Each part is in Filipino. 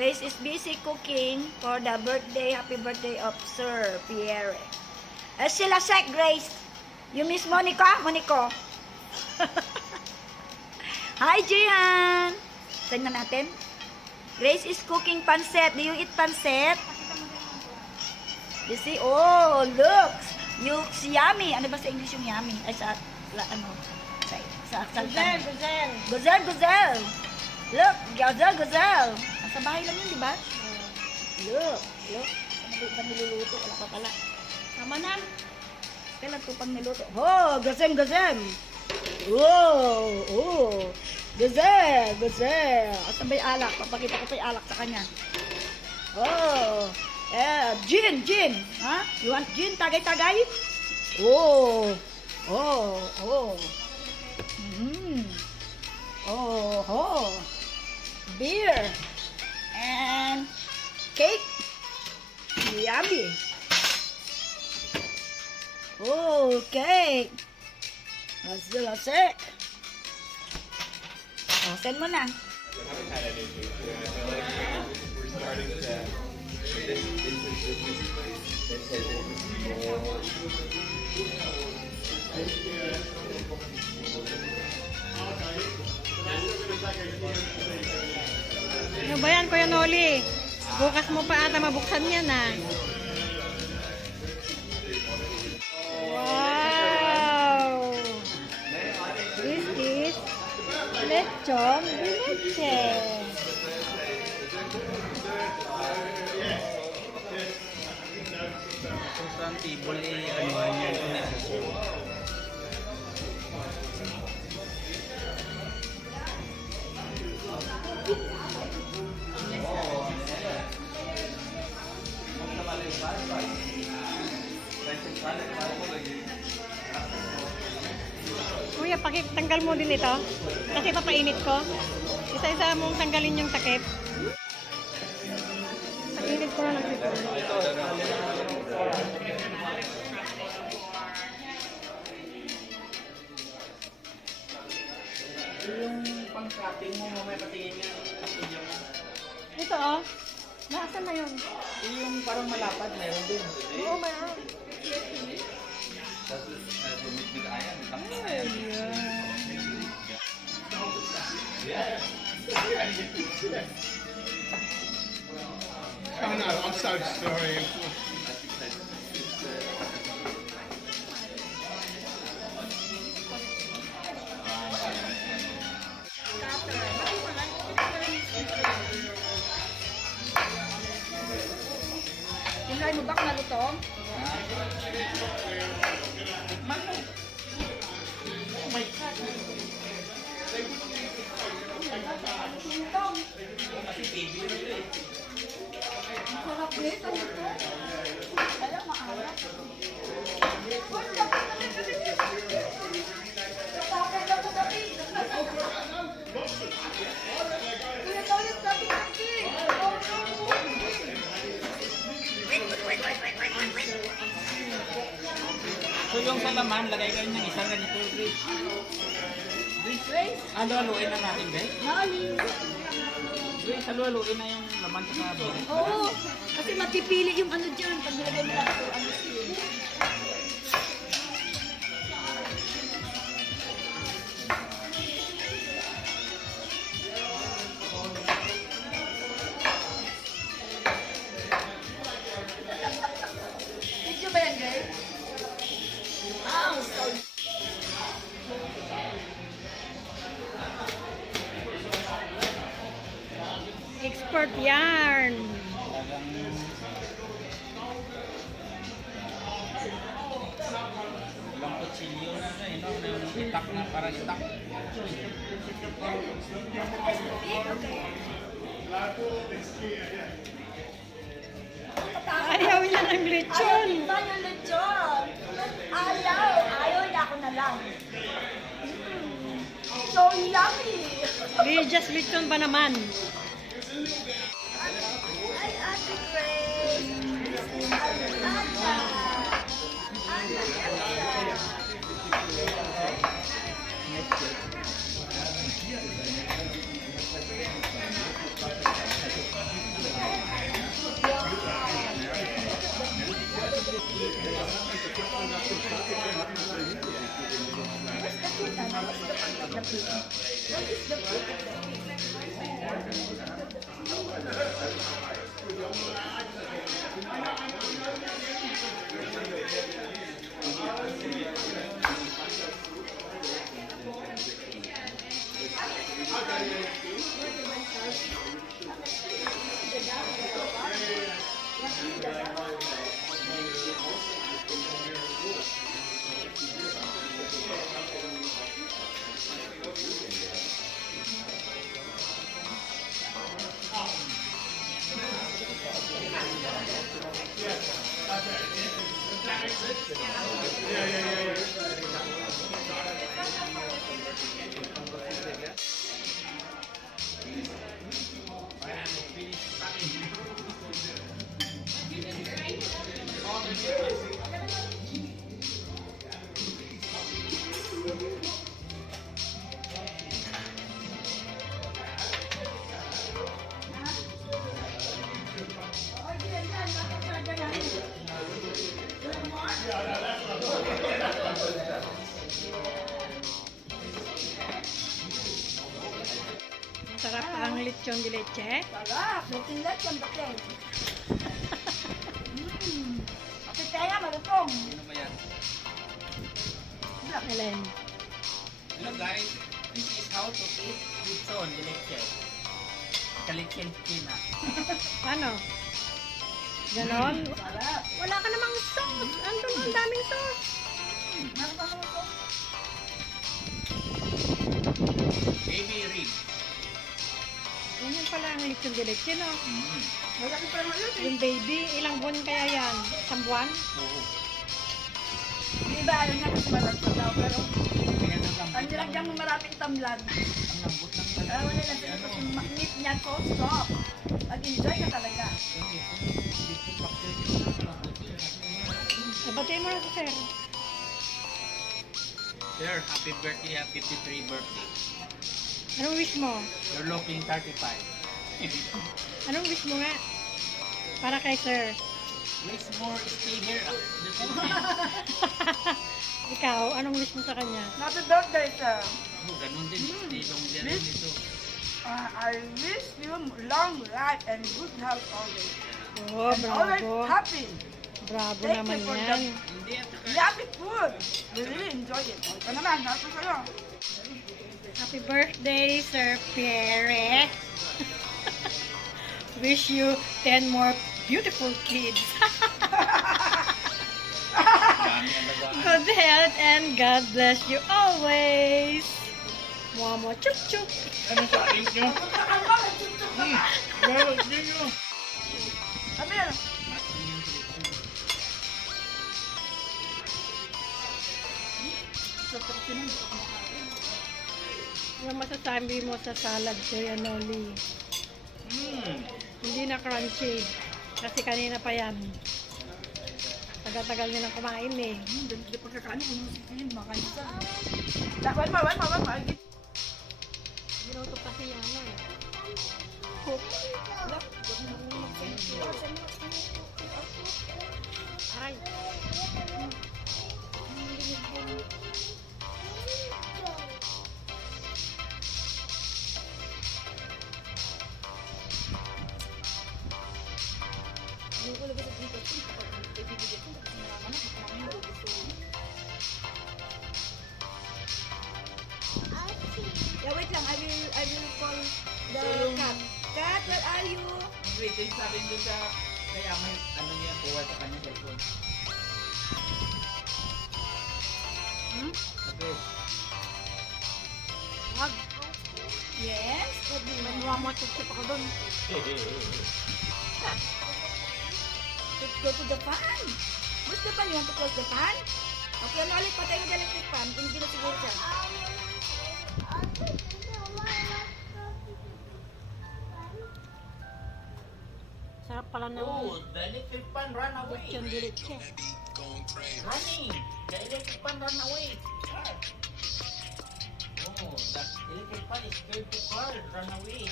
Grace is busy cooking for the birthday, happy birthday of Sir Pierre. Sila sec, Grace. You miss Monica? Monico. Hi, Jihan. Tingnan natin. Grace is cooking pancit. Do you eat pancit? You see? Oh, looks yummy. Ano ba sa English yung yummy? Ay, sa Guzel. Look, guzel. Nasa bahay lang yun, di ba? Look. Ano ba niluluto? Wala pa pala. Tama na. Kailan ko pang niluto? Oh, gazem. Oh. Guzel. Asan ba yung alak? Papakita ko pa yung alak sa kanya. Oh. Gin. Ha? You want gin? Tagay? Oh. Beer. And cake. Yummy. Oh, cake. Lasik. Oh, send mo na. Ano ba yan, Kuya Noli? Bukas mo pa ata mabuksan yan, ha? Wow! This is lechon de leche. Kung table ano yan, Kuya, tanggal mo din ito. Kasi papainit ko. Isa-isa mong tanggalin yung takip. Painit ko na lang ito. yung pang-cutting mo, mamaya patingin nga. Ito, oh. Nasaan na yun? Yung parang malapad, meron din. Oo, mayroon. Oh no, I'm so sorry. Tinry mo ba kung nalutong? Sarap Grace, ano ito? Alam, maarap. So yung sa laman, lagay kayo ng isang ganito, Grace. Grace? Halo-haluin na natin, guys. Nali. Grace, halo-haluin na yung laman sa kabin. Oo, kasi matipili yung ano dyan. Pag nilagay mo lang ito, ano yun. Video ba yan, guys? So Expert yarn. Ilang kutsilyo na ito, no? Itak na, parang itak. Ayaw niya ng lechon. Iba yung lechon. Ayaw na ako na lang. So yummy. Just lechon ba naman? Ay, Ate Grace. Ana. the pig? What is the pig? Masarap ang lechon de leche. Sarap! Lechon lechon bakit? Kasi kaya malutong. Ano ba yan? Alin? Hello guys, this is how to eat lechon de leche. Kalechon China. Paano? Ganon? Sarap! Wala ka namang sauce. Andun ang daming sauce. Meron pa naman ito. Baby rib. Ganyan pala ang lechon de leche, no? Malaki pa naman yun. Yung baby, ilang buwan kaya yan? Isang buwan? Oo. Di ba ayaw niya kasi malutong daw. Pero Kaya nalambot ang nilagyan mo maraming tamlan. Ang lambot ng Alam mo nila sila kasi maknit niya so soft. Mag-enjoy ka talaga. Batiin mo na si Sir. Sir, happy birthday, happy 53 birthday. Anong wish mo? You're looking 35. Anong wish mo nga? Para kay Sir. Wish more stay here at the Philippines. Ikaw, anong wish mo sa kanya? Happy birthday, sir. Oh, ganun din. Stay long din dito. I wish you long life and good health always. Oh, And always bravo. happy. Bravo Thank naman you for yan. Hindi at saka Happy food. We really enjoy it. Ito naman, happy sa'yo. Happy birthday, Sir Pierre. Wish you 10 more beautiful kids. dami alagaan. Good health and God bless you always. Mama, chup chup. Ano sa akin nyo? Well, yun nyo. Sabi yan. Ano masasabi mo sa salad, Kuya Noli? Hindi na crunchy. Kasi kanina pa yan. Tagal-tagal nilang kumain eh. Hindi pagkakaano kung yung sikin, makain sa. One more. Ginuto kasi yan ano eh. Aray. Yeah, wait lang. I will call the cat. Cat, where are you? Wait, yung sabi nyo sa kaya may ano niya buhay sa kanya cellphone. Okay. Wag. Yes? What do you want? Manuwa mo, chup-chup ako dun. Let's go to the fan. Where's the fan? You want to close the fan? Okay, ano ulit? Patay ng electric fan. Hindi na siguro siya. Sarap pala ng Oh, the electric fan run away. lechon de leche. Running. The electric fan run away. Oh, that electric fan is scared to car. Run away.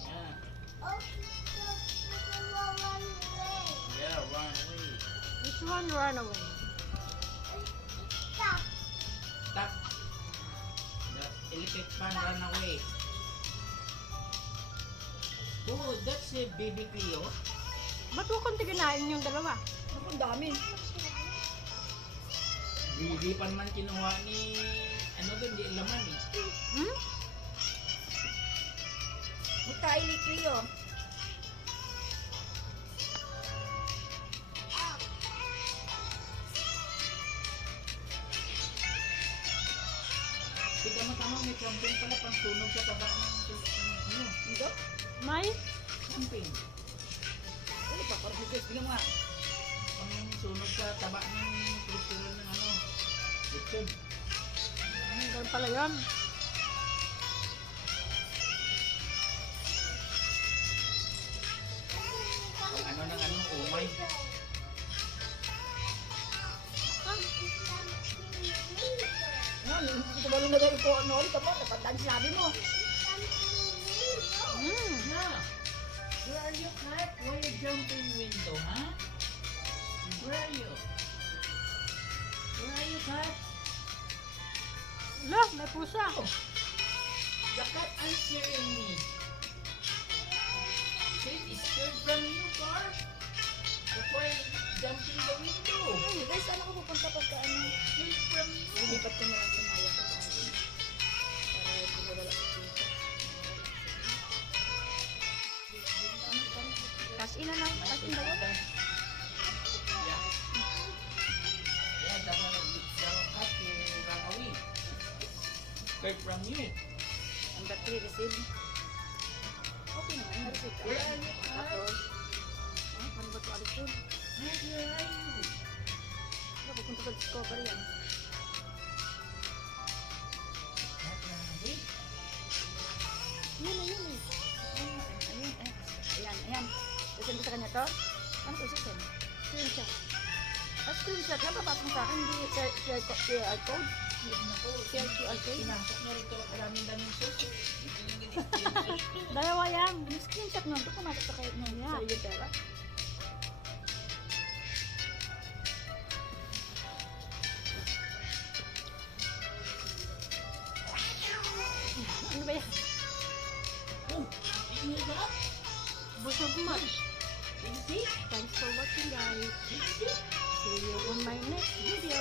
Yeah. Yeah, run away. Which one run away? Stop. The elephant man run away. Oh, that's a baby Cleo. Ba't mo konti kinain yung dalawa? Ang dami. Hindi pa naman kinuha ni ano doon, di laman eh. Hmm? Magkain ni Cleo. Kita mo tama, may camping pala pang sunog sa taba ng ano, Ito? May? camping. Ano pa? Parang gusto. Bigyan mo nga. Pang sunog sa taba ng kultural ng ano, lechon. Ganun pala yun. Pang ano ng ano, umay. Ano, hindi ko ba nung nagay ko ano ulit ako? Napandaan sinabi mo. Hmm. Yeah. Where are you, cat? Why you jumping window, huh? Where are you? Where are you, cat? Look, may pusa. The cat answering me. Kate is scared from you, car. That's why jumping the window. Ay, guys, saan ako pupunta pagka ano? Scared from you. Lilipat ko na lang sa Maya ko. Para hindi mo wala sa tita. Cash in na lang. Cash in ba yun? Yeah. Yeah, the cat will run away. Scared from you. Ang battery receive. Okay naman, na-receive ka. Where are you, cat? Tapos, ano ba ito alis yun? Where are you? Ano, pupunta sa Discovery yan. Cat run away? Yun na yun eh. Ayun, ayan, ayan. Susun ko sa kanya to? Ano ko susun? Screenshot. Screenshot na papasok sa akin, hindi share code. Share QR code. Pinasok niya rito, daming sauce. Dalawa yan. Yung screenshot nun, ito pumasok sa kayo nun. Yeah. Sa iyo, pera. Ano ba yan? Oh, did you hear that? Busog much. Did you see? Thanks for watching, guys. Did you see? See you on my next video.